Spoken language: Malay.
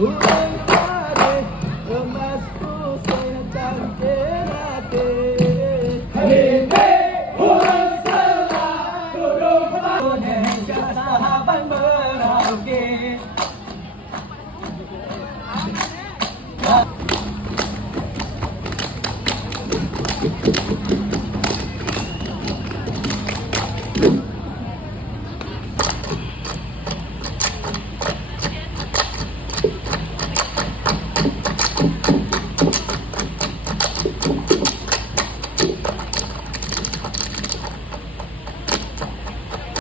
Urang pare emasku saya tangkerate. Hei urang salah duduk Indonesia sahabat Merauke.